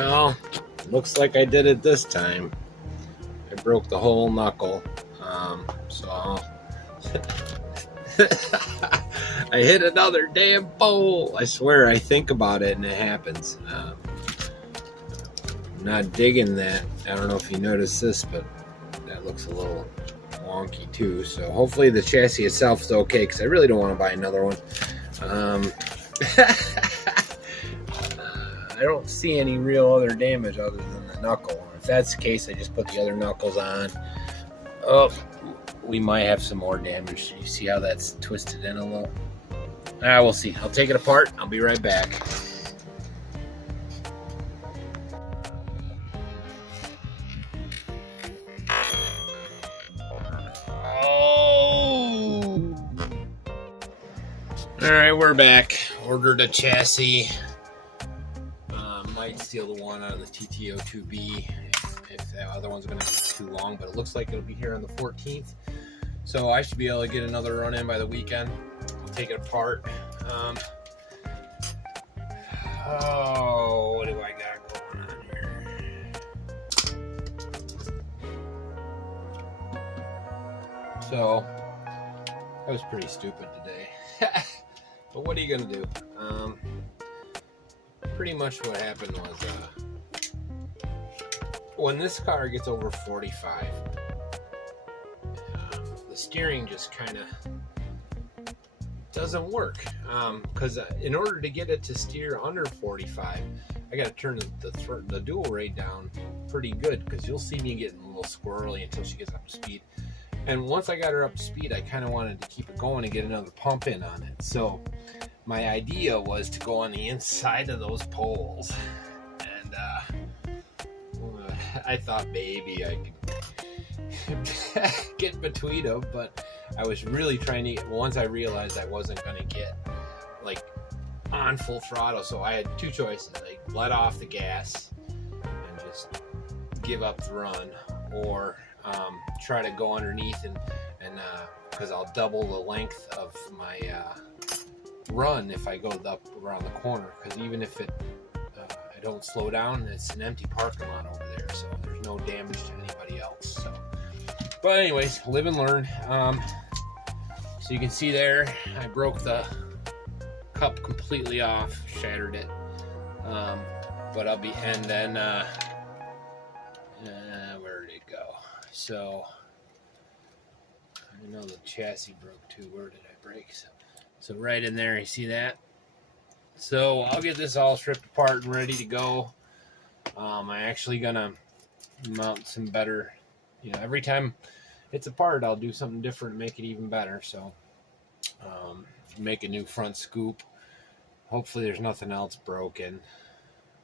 Well, looks like I did it this time. I broke the whole knuckle. So I hit another damn pole. I swear, I think about it and it happens. I'm not digging that. I don't know if you noticed this, but that looks a little wonky too. So hopefully the chassis itself is okay, because I really don't want to buy another one. I don't see any real other damage other than the knuckle. If that's the case, I just put the other knuckles on. Oh, we might have some more damage. You see how that's twisted in a little? We'll see. I'll take it apart. I'll be right back. Oh! All right, we're back. Ordered a chassis. Might steal the one out of the TT02B if that other one's going to be too long, but it looks like it'll be here on the 14th. So I should be able to get another run in by the weekend. I'll take it apart. Oh, what do I got going on here? So, that was pretty stupid today. But what are you going to do? Pretty much what happened was when this car gets over 45, the steering just kind of doesn't work, because in order to get it to steer under 45, I got to turn the dual rate down pretty good, because you'll see me getting a little squirrely until she gets up to speed. And once I got her up to speed, I kind of wanted to keep it going and get another pump in on it. So my idea was to go on the inside of those poles, and I thought maybe I could get between them, but I was really trying to get, once I realized I wasn't going to get like on full throttle, so I had two choices: like let off the gas and just give up the run, or try to go underneath and because I'll double the length of my run if I go up around the corner, because even if I don't slow down, it's an empty parking lot over there, so there's no damage to anybody else. So, but anyways, live and learn. So you can see there, I broke the cup completely off, shattered it. But I'll be, and then where did it go? So I know the chassis broke too. Where did I break? So right in there, you see that? So I'll get this all stripped apart and ready to go. I'm actually gonna mount some better, every time it's apart, I'll do something different, make it even better. So make a new front scoop. Hopefully there's nothing else broken.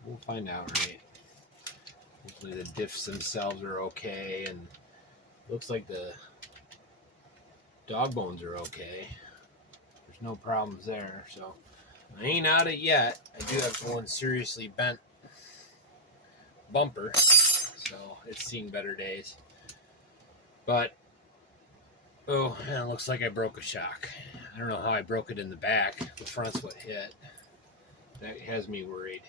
We'll find out, right? Hopefully the diffs themselves are okay, and looks like the dog bones are okay. There's no problems there, so I ain't out it yet. I do have one seriously bent bumper, so it's seen better days. But oh, and it looks like I broke a shock. I don't know how I broke it in the back. The front's what hit. That has me worried.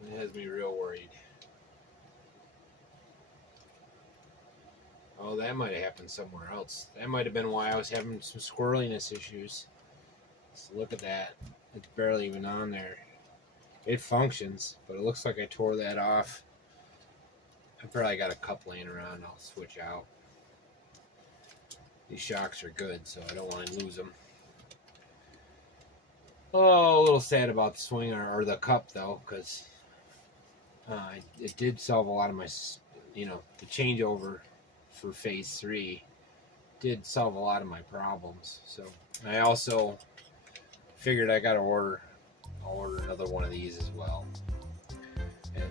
It has me real worried. Oh, that might have happened somewhere else. That might have been why I was having some squirreliness issues. So look at that. It's barely even on there. It functions, but it looks like I tore that off. I probably got a cup laying around. I'll switch out. These shocks are good, so I don't want to lose them. Oh, a little sad about the swing or the cup, though, because it did solve a lot of my, the changeover for phase 3 did solve a lot of my problems. So I also figured I got to I'll order another one of these as well. And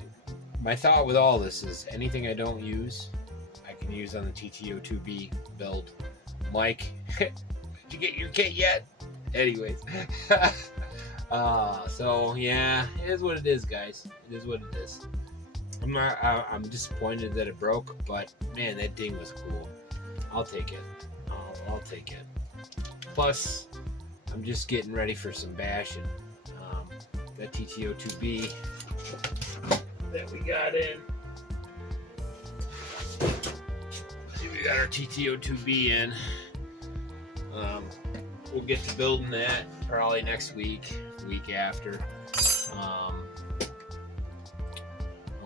my thought with all this is anything I don't use, I can use on the TT02B build. Mike, did you get your kit yet? Anyways. So yeah, it is what it is, guys. It is what it is. I'm disappointed that it broke, but man, that ding was cool. I'll take it. I'll take it. Plus, I'm just getting ready for some bashing. That TT02B that we got in. See, we got our TT02B in. We'll get to building that probably next week, week after. Oh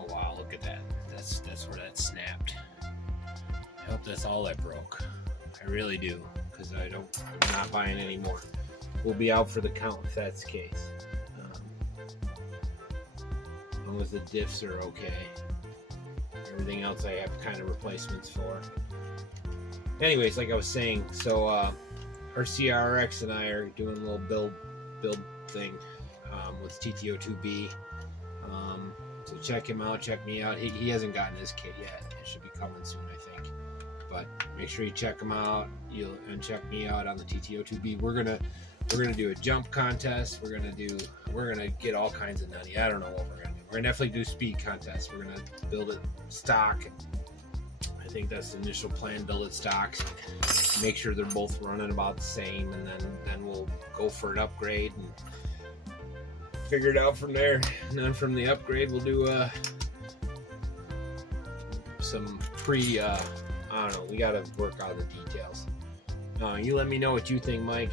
wow, look at that. That's where that snapped. I hope that's all that broke. I really do, because I'm not buying any more. We'll be out for the count if that's the case. As long as the diffs are okay. Everything else I have kind of replacements for. Anyways, like I was saying, so our CRX and I are doing a little build thing with TT02B. So check him out, check me out. He hasn't gotten his kit yet. It should be coming soon, I think. But make sure you check him out. And check me out on the TT02B. We're gonna do a jump contest. We're gonna get all kinds of nutty. I don't know what we're gonna do. We're gonna definitely do speed contests. We're gonna build it stock. I think that's the initial plan. Build it stock. Make sure they're both running about the same, and then we'll go for an upgrade and figure it out from there. And then from the upgrade, we'll do some I don't know. We gotta work out the details. You let me know what you think, Mike.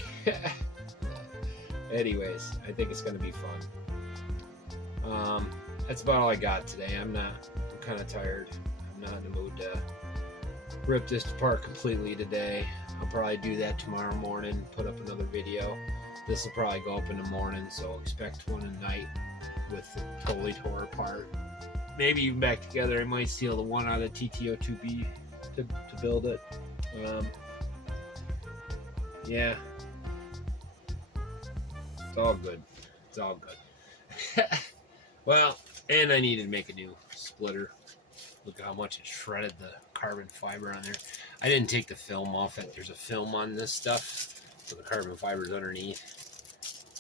Anyways, I think it's gonna be fun. That's about all I got today. I'm kind of tired. I'm not in the mood to rip this apart completely today. I'll probably do that tomorrow morning, put up another video. This will probably go up in the morning, so expect one at night with it totally tore apart. Maybe even back together. I might steal the one out of the TT02B to build it. Yeah. It's all good. It's all good. Well, and I needed to make a new splitter. Look at how much it shredded the carbon fiber on there. I didn't take the film off it. There's a film on this stuff, so the carbon fiber is underneath.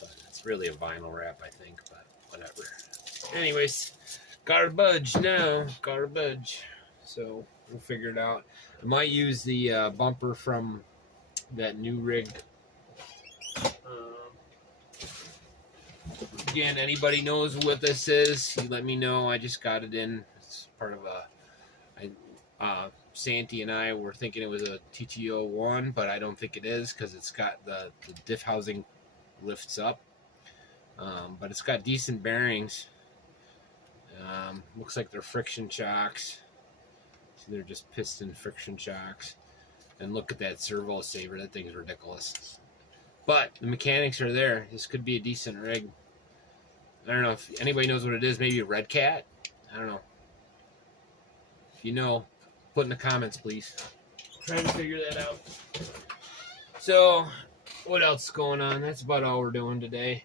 But it's really a vinyl wrap, I think, but whatever. Anyways, garbage now. Garbage. So we'll figure it out. I might use the bumper from that new rig. Again, anybody knows what this is, you let me know. I just got it in. It's part of Santy and I were thinking it was a TT01, but I don't think it is, because it's got the diff housing lifts up. But it's got decent bearings. Looks like they're friction shocks. So they're just piston friction shocks. And look at that servo saver. That thing's ridiculous. But the mechanics are there. This could be a decent rig. I don't know if anybody knows what it is. Maybe a ReCap? I don't know. If you know, put in the comments, please. Trying to figure that out. So, what else is going on? That's about all we're doing today.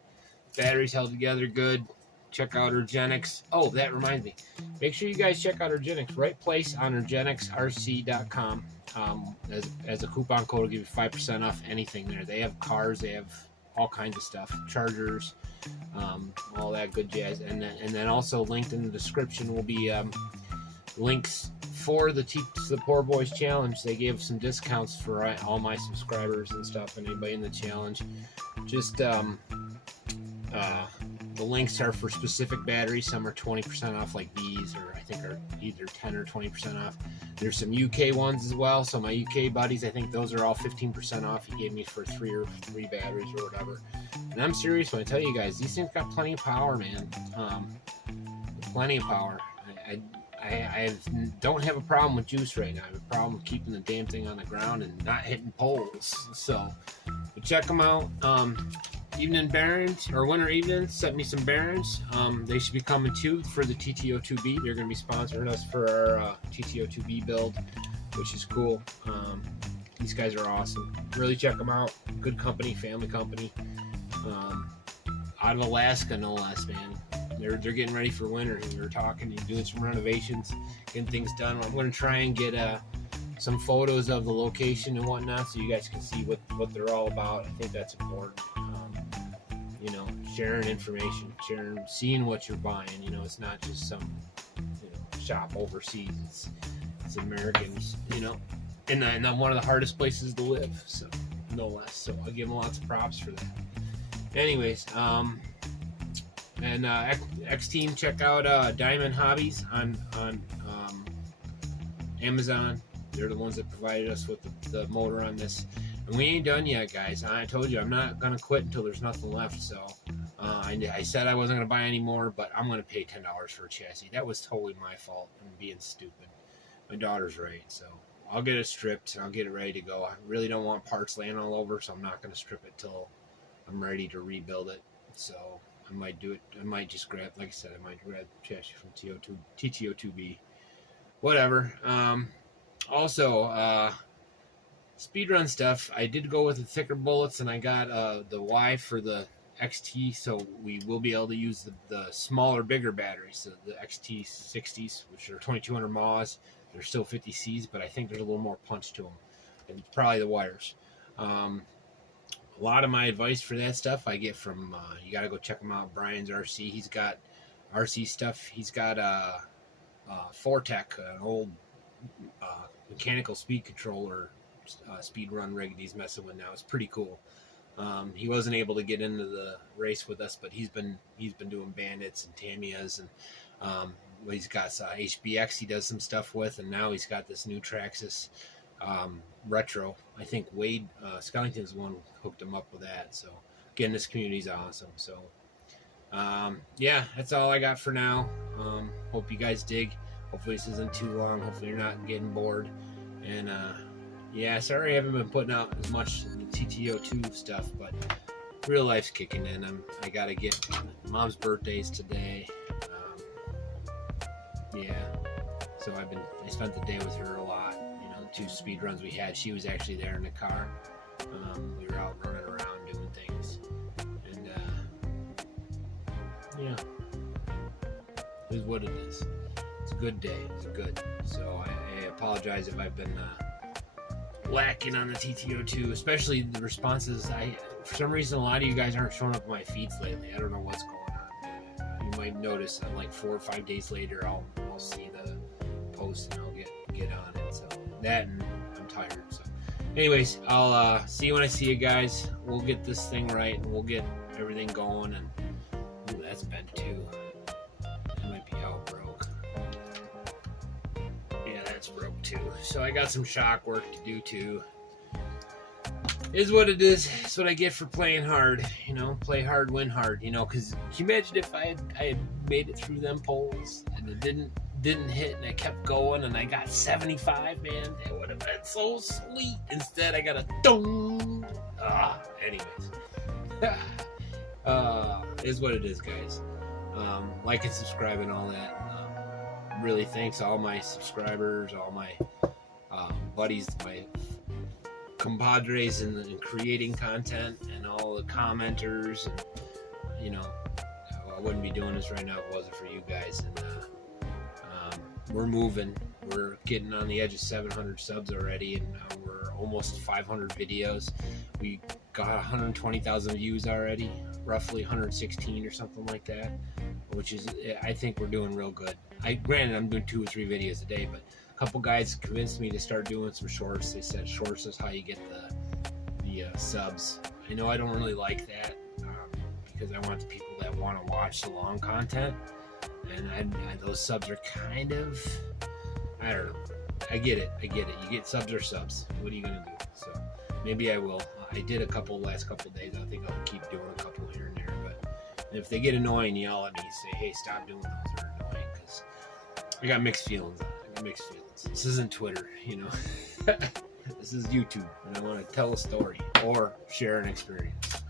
Batteries held together good. Check out URGENEX. Oh, that reminds me. Make sure you guys check out URGENEX. REIT Place on URGENEXRC.com. As a coupon code will give you 5% off anything there. They have cars. They have all kinds of stuff. Chargers. All that good jazz. And then also linked in the description will be links for the Poorboys challenge. They gave some discounts for all my subscribers and stuff, and anybody in the challenge. Just the links are for specific batteries. Some are 20% off, like these, or I think are either 10 or 20% off. There's some UK ones as well. So my UK buddies, I think those are all 15% off. He gave me for three batteries or whatever. And I'm serious when I tell you guys, these things got plenty of power, man. Plenty of power. I don't have a problem with juice right now. I have a problem with keeping the damn thing on the ground and not hitting poles. So check them out. Evening bearings, or winter evenings, sent me some bearings. They should be coming too for the TT02B. They're going to be sponsoring us for our TT02B build, which is cool. These guys are awesome. Really check them out. Good company, family company. Out of Alaska, no less, man. They're getting ready for winter. We were talking and doing some renovations, getting things done. I'm going to try and get some photos of the location and whatnot, so you guys can see what they're all about. I think that's important. You know, sharing information, seeing what you're buying. You know, it's not just some shop overseas. It's Americans. You know, and one of the hardest places to live. So no less. So I'll give him lots of props for that. Anyways, and X Team, check out DiamondHobby on Amazon. They're the ones that provided us with the motor on this. And we ain't done yet, guys. I told you I'm not gonna quit until there's nothing left. So I said I wasn't gonna buy any more, but I'm gonna pay $10 for a chassis. That was totally my fault and being stupid. My daughter's right, so I'll get it stripped and I'll get it ready to go. I really don't want parts laying all over, so I'm not gonna strip it till I'm ready to rebuild it. So I might do it. I might just grab, like I said, I might grab the chassis from TT02B. Whatever. Also, speedrun stuff. I did go with the thicker bullets, and I got the Y for the XT, so we will be able to use the smaller, bigger batteries, the XT60s, which are 2200 mAhs. They're still 50Cs, but I think there's a little more punch to them. And it's probably the wires. A lot of my advice for that stuff I get from, you got to go check him out, Brian's RC. He's got RC stuff. He's got Fortec, an old mechanical speed controller speed run rig he's messing with now. It's pretty cool. He wasn't able to get into the race with us, but he's been doing Bandits and Tamiyas, and he's got HBX he does some stuff with, and now he's got this new Traxxas retro. I think Wade Skellington's the one who hooked him up with that. So again, this community's awesome. So yeah, that's all I got for now. Hope you guys dig. Hopefully this isn't too long. Hopefully you're not getting bored. And yeah, sorry I haven't been putting out as much TT02 stuff, but real life's kicking in. I gotta get Mom's birthday's today. Yeah, so I spent the day with her a lot. You know, the 2 speed runs we had, she was actually there in the car. We were out running around doing things, and yeah, it is what it is. It's a good day. It's good. So I apologize if I've been lacking on the TT02, especially the responses. For some reason, a lot of you guys aren't showing up on my feeds lately. I don't know what's going on. You might notice that like 4 or 5 days later, I'll see the post and I'll get on it. So that, and I'm tired. So anyways, I'll see you when I see you guys. We'll get this thing right and we'll get everything going. And ooh, that's bent too. That might be how it broke. Yeah, that's broke too. So I got some shock work to do too. Is what it is. It's what I get for playing hard. You know, play hard, win hard. You know, because can you imagine if I had made it through them polls and it didn't hit and I kept going and I got 75, man, that would have been so sweet. Instead, I got a dong. Anyways, is what it is, guys. Like and subscribe and all that. Really, thanks to all my subscribers, all my buddies, my compadres in creating content, and all the commenters, and you know, I wouldn't be doing this right now if it wasn't for you guys. And we're moving. We're getting on the edge of 700 subs already, and we're almost 500 videos. We got 120,000 views already, roughly 116 or something like that, which is, I think we're doing real good. Granted, I'm doing 2 or 3 videos a day, but a couple guys convinced me to start doing some shorts. They said shorts is how you get the subs. I know I don't really like that because I want the people that want to watch the long content, and those subs are kind of, I don't know. I get it. You get subs or subs. What are you gonna do? So maybe I will. I did a couple last couple days. I think I'll keep doing a couple here and there. But if they get annoying, yell at me. Say, hey, stop doing those. They're annoying, because I got mixed feelings. This isn't Twitter, you know. This is YouTube, and I want to tell a story or share an experience.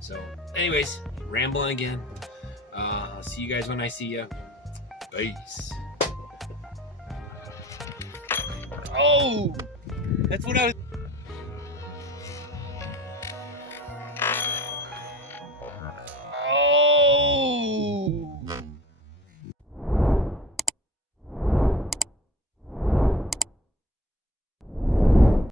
So, anyways, rambling again. I'll see you guys when I see you. Peace. Oh, that's what I was.